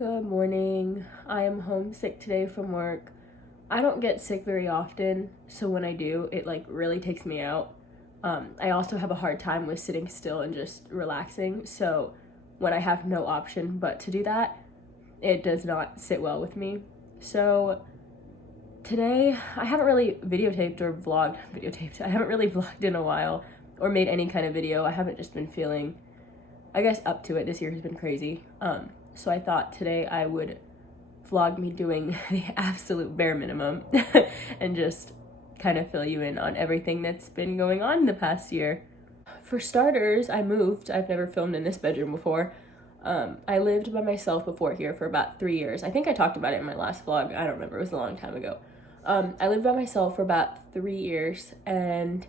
Good morning. I am homesick today from work. I don't get sick very often, so when I do, it like really takes me out. I also have a hard time with sitting still and just relaxing, so when I have no option but to do that, it does not sit well with me. So today, I haven't really videotaped. I haven't really vlogged in a while or made any kind of video. I haven't just been feeling, I guess, up to it. This year has been crazy. So I thought today I would vlog me doing the absolute bare minimum and just kind of fill you in on everything that's been going on the past year. For starters, I moved. I've never filmed in this bedroom before. I lived by myself before here for about 3 years. I think I talked about it in my last vlog. I don't remember. It was a long time ago. I lived by myself for about 3 years, and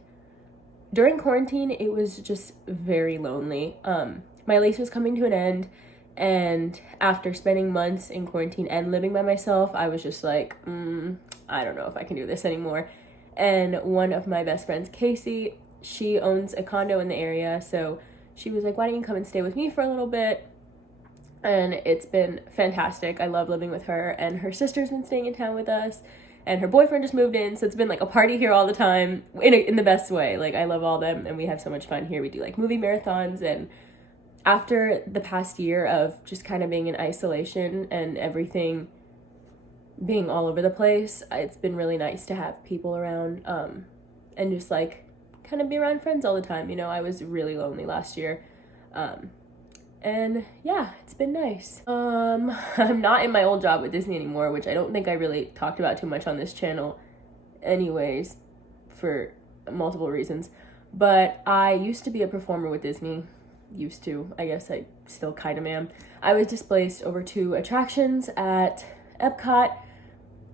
during quarantine, it was just very lonely. My lease was coming to an end, and after spending months in quarantine and living by myself, I was just like, I don't know if I can do this anymore. And one of my best friends, Casey, she owns a condo in the area, so she was like, why don't you come and stay with me for a little bit? And it's been fantastic. I love living with her, and her sister's been staying in town with us, and her boyfriend just moved in, so it's been like a party here all the time in the best way. Like, I love all them, and we have so much fun here. We do like movie marathons, and after the past year of just kind of being in isolation and everything being all over the place, it's been really nice to have people around, and just like kind of be around friends all the time. You know, I was really lonely last year, and yeah, it's been nice. I'm not in my old job with Disney anymore, which I don't think I really talked about too much on this channel anyways, for multiple reasons. But I used to be a performer with Disney. Used to, I guess I still kind of am. I was displaced over to attractions at Epcot,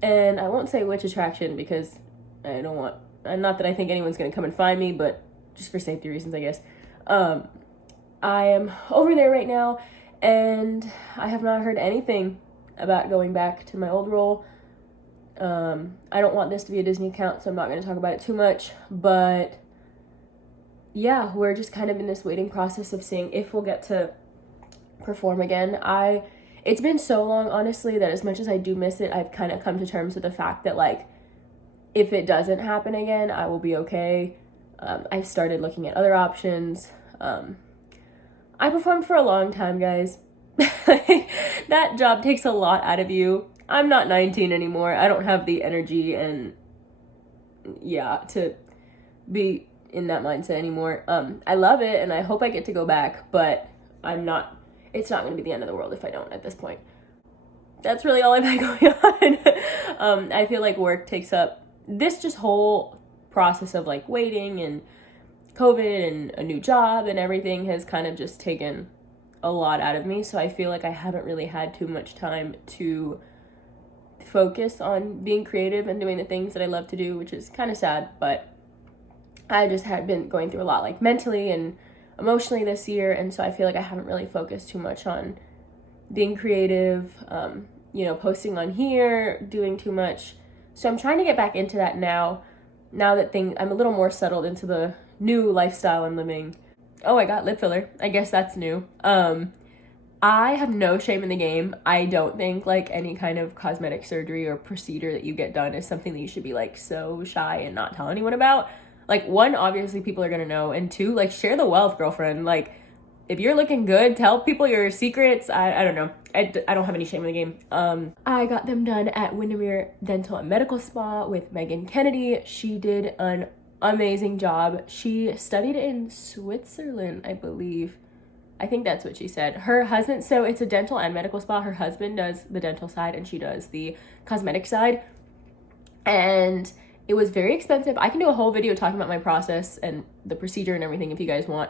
and I won't say which attraction because I don't want, not that I think anyone's gonna come and find me, but just for safety reasons, I guess. I am over there right now, and I have not heard anything about going back to my old role. I don't want this to be a Disney account, so I'm not going to talk about it too much, but yeah, we're just kind of in this waiting process of seeing if we'll get to perform again. It's been so long, honestly, that as much as I do miss it, I've kind of come to terms with the fact that, like, if it doesn't happen again, I will be okay. I've started looking at other options. I performed for a long time, guys. That job takes a lot out of you. I'm not 19 anymore. I don't have the energy and, yeah, to be in that mindset anymore. I love it, and I hope I get to go back, but it's not going to be the end of the world if I don't at this point. That's really all I've had going on. I feel like work takes up this just whole process of, like, waiting and COVID and a new job and everything has kind of just taken a lot out of me. So I feel like I haven't really had too much time to focus on being creative and doing the things that I love to do, which is kind of sad, but I just had been going through a lot, like, mentally and emotionally this year, and so I feel like I haven't really focused too much on being creative, posting on here, doing too much. So I'm trying to get back into that now that I'm a little more settled into the new lifestyle I'm living. Oh, I got lip filler. I guess that's new. I have no shame in the game. I don't think, like, any kind of cosmetic surgery or procedure that you get done is something that you should be, like, so shy and not tell anyone about. Like, one, obviously people are gonna know, and two, like, share the wealth, girlfriend. Like, if you're looking good, tell people your secrets. I don't know. I don't have any shame in the game. I got them done at Windermere Dental and Medical Spa with Megan Kennedy. She did an amazing job. She studied in Switzerland, I believe. I think that's what she said. Her husband, so it's a dental and medical spa. Her husband does the dental side and she does the cosmetic side. And it was very expensive. I can do a whole video talking about my process and the procedure and everything if you guys want.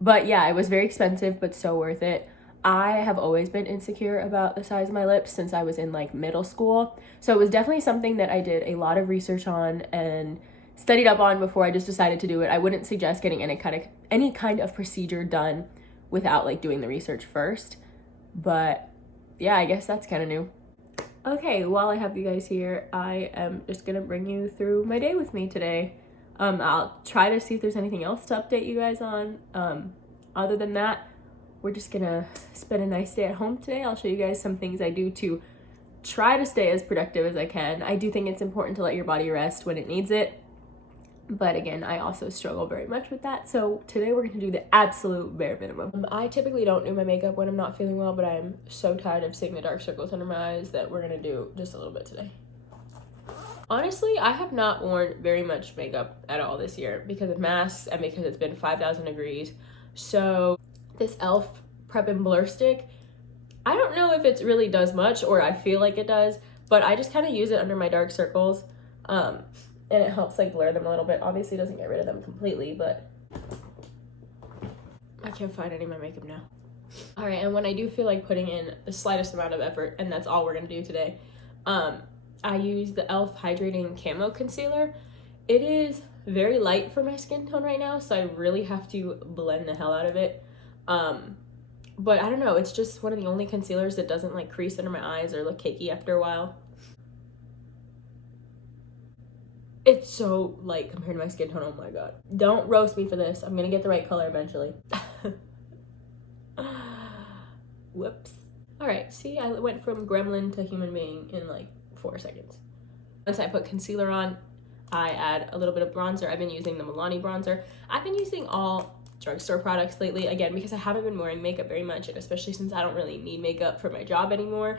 But yeah, it was very expensive, but so worth it. I have always been insecure about the size of my lips since I was in, like, middle school. So it was definitely something that I did a lot of research on and studied up on before I just decided to do it. I wouldn't suggest getting any kind of procedure done without, like, doing the research first. But yeah, I guess that's kind of new. Okay, while I have you guys here, I am just gonna bring you through my day with me today. I'll try to see if there's anything else to update you guys on. Other than that, we're just gonna spend a nice day at home today. I'll show you guys some things I do to try to stay as productive as I can. I do think it's important to let your body rest when it needs it. But again, I also struggle very much with that. So today we're gonna do the absolute bare minimum. I typically don't do my makeup when I'm not feeling well, but I'm so tired of seeing the dark circles under my eyes that we're gonna do just a little bit today. Honestly, I have not worn very much makeup at all this year because of masks and because it's been 5,000 degrees. So this e.l.f. Prep and Blur Stick, I don't know if it really does much, or I feel like it does, but I just kind of use it under my dark circles. And it helps like blur them a little bit. Obviously it doesn't get rid of them completely, but I can't find any of my makeup now. All right, and when I do feel like putting in the slightest amount of effort, and that's all we're gonna do today, I use the e.l.f. Hydrating Camo Concealer. It is very light for my skin tone right now, so I really have to blend the hell out of it. But I don't know, it's just one of the only concealers that doesn't like crease under my eyes or look cakey after a while. It's so light compared to my skin tone, oh my god. Don't roast me for this, I'm gonna get the right color eventually. Whoops. All right, see, I went from gremlin to human being in like 4 seconds. Once I put concealer on, I add a little bit of bronzer. I've been using the Milani bronzer. I've been using all drugstore products lately, again, because I haven't been wearing makeup very much, and especially since I don't really need makeup for my job anymore,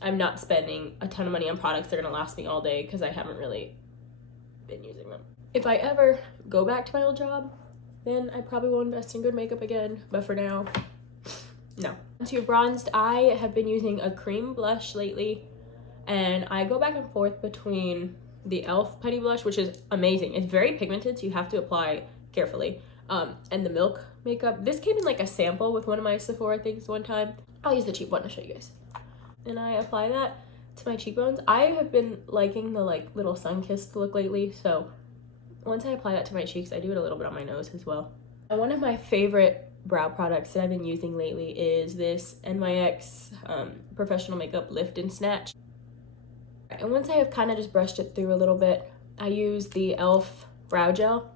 I'm not spending a ton of money on products that are gonna last me all day because I haven't really been using them. If I ever go back to my old job, then I probably will invest in good makeup again, but for now, no. Once you're bronzed, I have been using a cream blush lately, and I go back and forth between the e.l.f. Putty Blush, which is amazing. It's very pigmented, so you have to apply carefully, and the Milk makeup. This came in like a sample with one of my Sephora things one time. I'll use the cheap one to show you guys. And I apply that to my cheekbones. I have been liking the like little sun-kissed look lately, so once I apply that to my cheeks, I do it a little bit on my nose as well. And one of my favorite brow products that I've been using lately is this NYX Professional Makeup Lift and Snatch. And once I have kind of just brushed it through a little bit, I use the e.l.f. Brow Gel.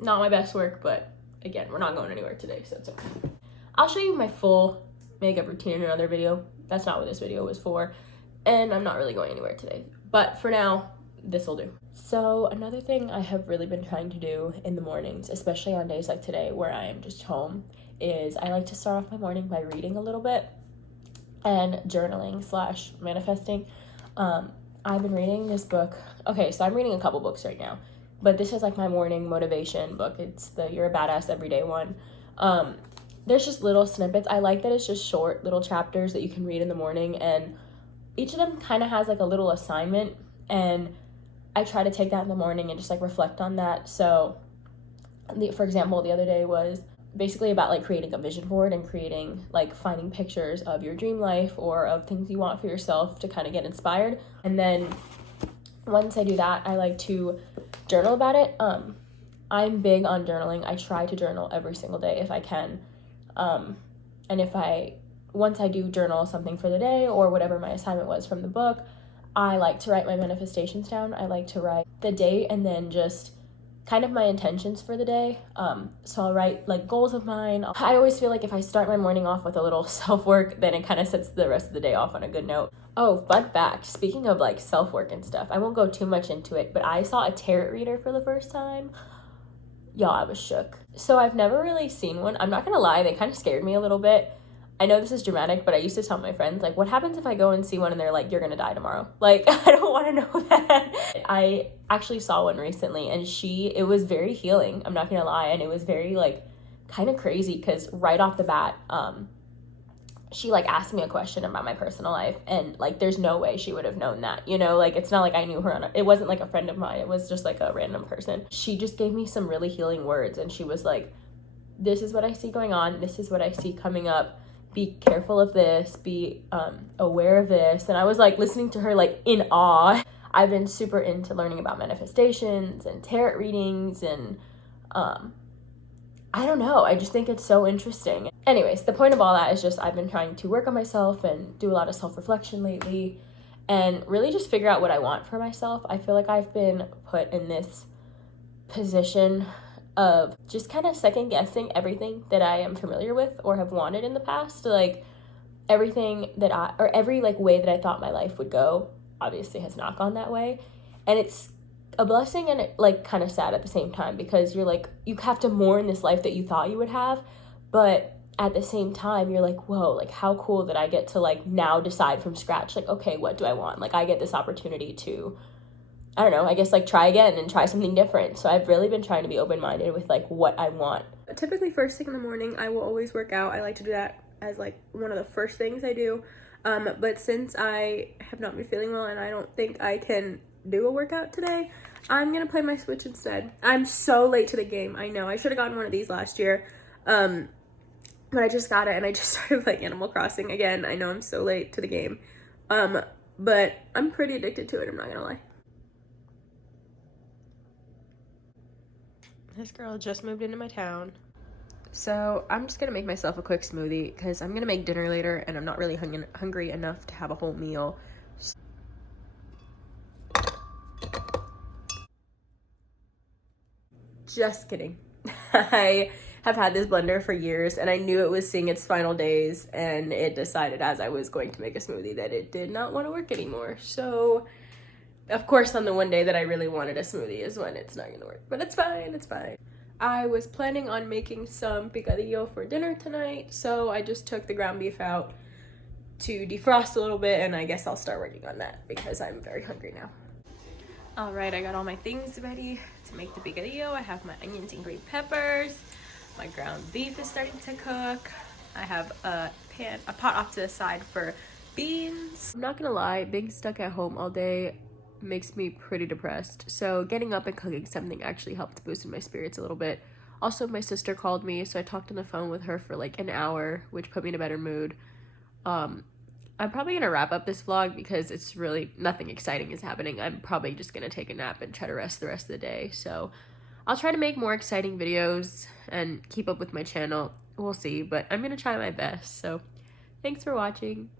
Not my best work, but again, we're not going anywhere today, so it's okay. I'll show you my full makeup routine in another video. That's not what this video was for, and I'm not really going anywhere today. But for now, this will do. So another thing I have really been trying to do in the mornings, especially on days like today where I am just home, is I like to start off my morning by reading a little bit and journaling / manifesting. I've been reading this book. Okay, so I'm reading a couple books right now, but this is like my morning motivation book. It's the You're a Badass Everyday one. There's just little snippets. I like that it's just short little chapters that you can read in the morning, and each of them kind of has like a little assignment, and I try to take that in the morning and just like reflect on that. So for example, the other day was basically about like creating a vision board and creating like finding pictures of your dream life or of things you want for yourself to kind of get inspired. And then once I do that, I like to journal about it. I'm big on journaling. I try to journal every single day if I can. And once I do journal something for the day or whatever my assignment was from the book, I like to write my manifestations down. I like to write the date and then just kind of my intentions for the day. So I'll write like goals of mine. I always feel like if I start my morning off with a little self-work, then it kind of sets the rest of the day off on a good note. Oh, fun fact, speaking of like self-work and stuff, I won't go too much into it, but I saw a tarot reader for the first time. Y'all, I was shook. So I've never really seen one. I'm not gonna lie, they kind of scared me a little bit. I know this is dramatic, but I used to tell my friends, like, what happens if I go and see one and they're like, you're gonna die tomorrow? Like, I don't want to know that. I actually saw one recently, and it was very healing, I'm not gonna lie, and it was very, like, kind of crazy, because right off the bat, she, like, asked me a question about my personal life, and, like, there's no way she would have known that, you know? Like, it's not like I knew her it wasn't, like, a friend of mine, it was just, like, a random person. She just gave me some really healing words, and she was like, this is what I see going on, this is what I see coming up, be careful of this, be aware of this. And I was like listening to her like in awe. I've been super into learning about manifestations and tarot readings, and I don't know, I just think it's so interesting. Anyways, the point of all that is just I've been trying to work on myself and do a lot of self-reflection lately and really just figure out what I want for myself. I feel like I've been put in this position of just kind of second guessing everything that I am familiar with or have wanted in the past. Like everything that or every like way that I thought my life would go obviously has not gone that way. And it's a blessing and like kind of sad at the same time, because you're like, you have to mourn this life that you thought you would have, but at the same time you're like, whoa, like how cool that I get to like now decide from scratch, like, okay, what do I want? Like I get this opportunity to, I don't know, I guess like try again and try something different. So I've really been trying to be open-minded with like what I want. Typically first thing in the morning, I will always work out. I like to do that as like one of the first things I do. But since I have not been feeling well and I don't think I can do a workout today, I'm gonna play my Switch instead. I'm so late to the game. I know I should have gotten one of these last year. But I just got it and I just started playing Animal Crossing again. I know I'm so late to the game. But I'm pretty addicted to it, I'm not gonna lie. This girl just moved into my town. So I'm just gonna make myself a quick smoothie because I'm gonna make dinner later and I'm not really hungry enough to have a whole meal. Just kidding. I have had this blender for years and I knew it was seeing its final days, and it decided as I was going to make a smoothie that it did not want to work anymore. So of course on the one day that I really wanted a smoothie is when it's not gonna work, but it's fine, it's fine. I was planning on making some picadillo for dinner tonight, so I just took the ground beef out to defrost a little bit, and I guess I'll start working on that because I'm very hungry now. All right, I got all my things ready to make the picadillo. I have my onions and green peppers. My ground beef is starting to cook. I have a pot off to the side for beans. I'm not gonna lie, being stuck at home all day makes me pretty depressed. So getting up and cooking something actually helped boost my spirits a little bit. Also, my sister called me, so I talked on the phone with her for like an hour, which put me in a better mood. I'm probably gonna wrap up this vlog because it's really nothing exciting is happening. I'm probably just gonna take a nap and try to rest the rest of the day. So I'll try to make more exciting videos and keep up with my channel. We'll see, but I'm gonna try my best. So thanks for watching.